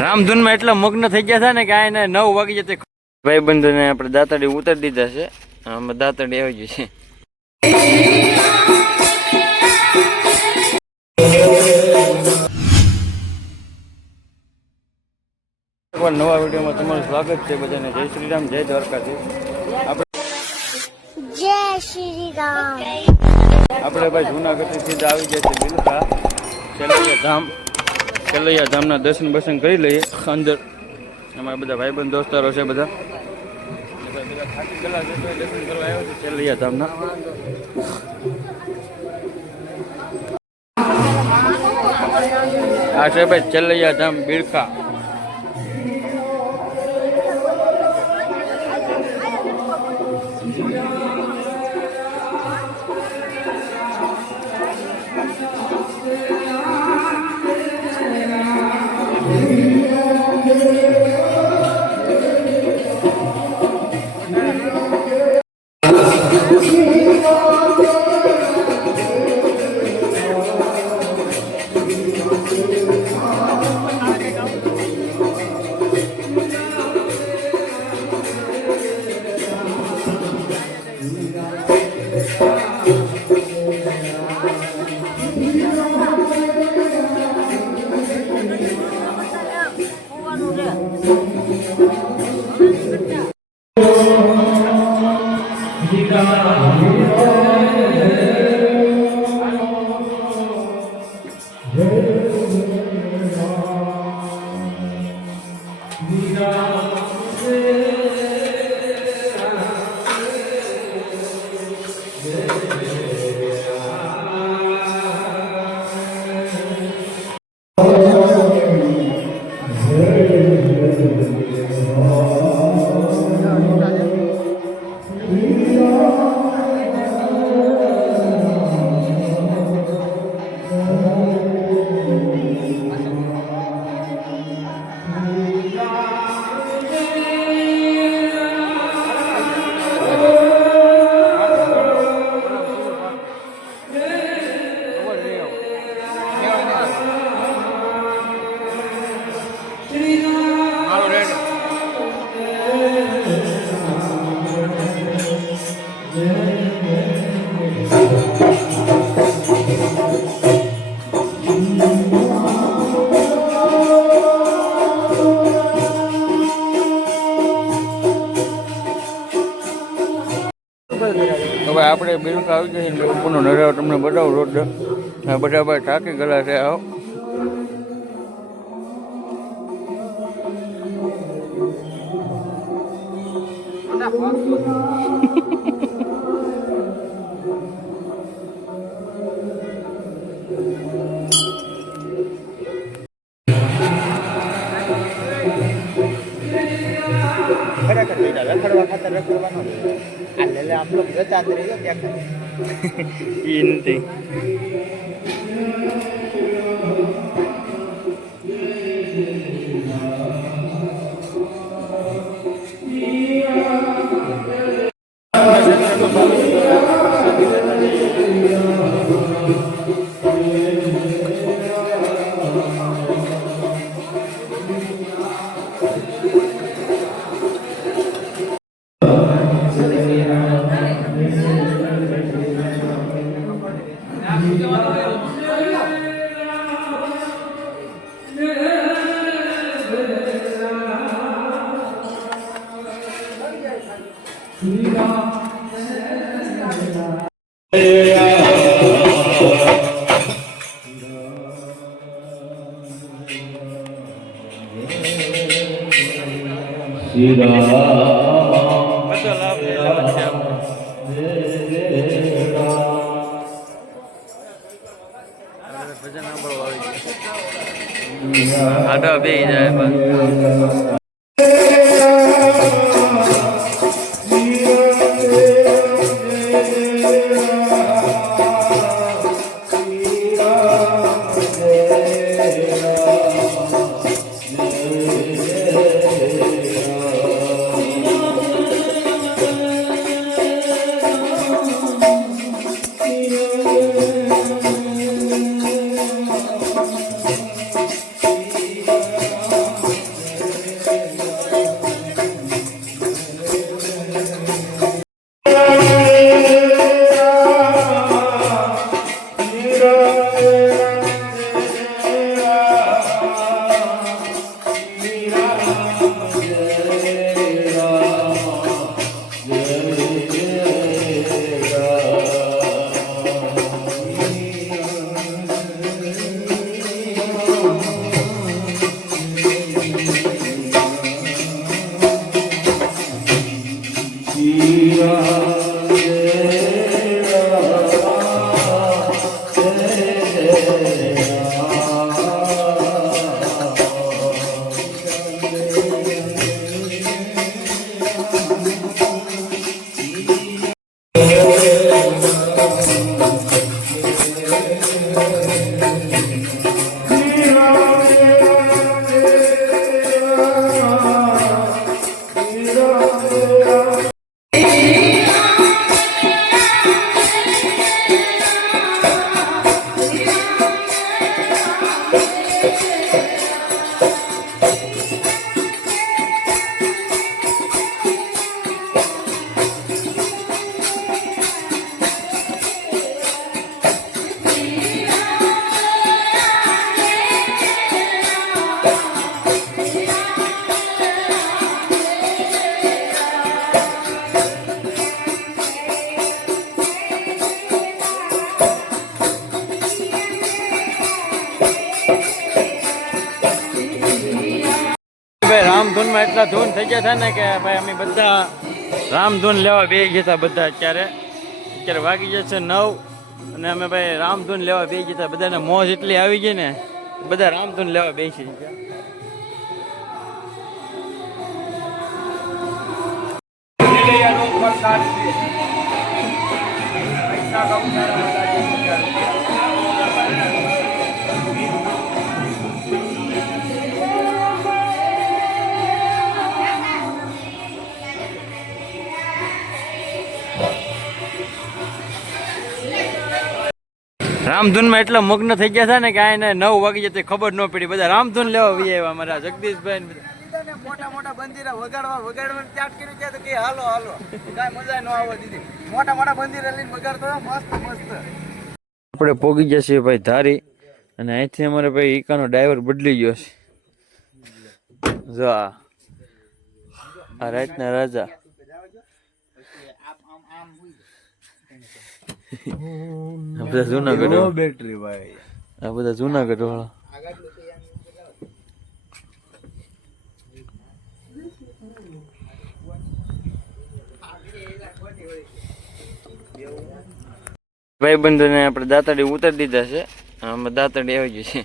રામધૂનમાં એટલા મગ્ન થઈ ગયા છે ને કે આ 9 વાગી જતે ભાઈબંધોને આપણે દાંતડી ઉતારી દીધા છે. આમાં દાંતડી આવી ગઈ છે. નવા વિડીયોમાં તમારું સ્વાગત છે બધાને. જય શ્રી રામ, જય દ્વારકાધીશ. જય શ્રી રામ. આપણે ભાઈ જૂનાગઢથી સીધા આવી ગયા છે બિલકા ચલૈયા ધામ. ચલૈયા ધામના દર્શન બર્શન કરી લઈએ અંદર. અમારા બધા ભાઈબંધ દોસ્તારો છે બધા થાકી ગયેલા છે તો દર્શન કરવા આવ્યો છે ચલૈયા ધામના. આ છે ભાઈ ચલૈયા ધામ બિલકા. હવે આપણે બિલકા આવી જઈએ ઉપરનો નજારો તમને બતાવું. રોડ બધા ભાઈ થાકી ગયેલા છે. આવો રખડવા ખાતર રખડવાનો આ લે આમ લોકો જતા જ રહી ગયા એ નથી. આડા બે જાય બસ. રામધૂનમાં એટલા ધૂન થઈ ગયા હતા ને કે ભાઈ અમે બધા રામધૂન લેવા બેસી ગયા હતા બધા. અત્યારે વાગી જશે 9 અને અમે ભાઈ રામધૂન લેવા બેસી ગયા હતા. બધાને મોજ એટલી આવી ગઈ ને બધા રામધૂન લેવા બેસી ગયા. રામધૂનમાં એટલા મગ્ન થઈ ગયા હતા ને કે આને 9 વાગી જતી ખબર ન પડી. બધા રામધૂન લેવા વી આવ્યા અમારા જગદીશભાઈ ને બધા. મોટા મોટા બંદીરા વગાડવા ત્યાગ કર્યું ત્યાં તો કે હાલો હાલો કાંઈ મજા ન આવવા દીધી. મોટા મોટા બંદીરા લઈને વગાડતો મસ્ત મસ્ત. આપણે પોગી ગયા છીએ ભાઈ ધારી અને અહીંથી અમારે ભાઈ ઈકાનો ડ્રાઈવર બદલી ગયો છે. જો આ રાતના રાજા. આ બધા જુનાગઢ બેટરી ભાઈ આ બધા જુનાગઢ વાળા. ભાઈ બંધોને આપણે દાતાડી ઉતારી દીધા છે. આમાં દાતાડી આવી ગઈ છે.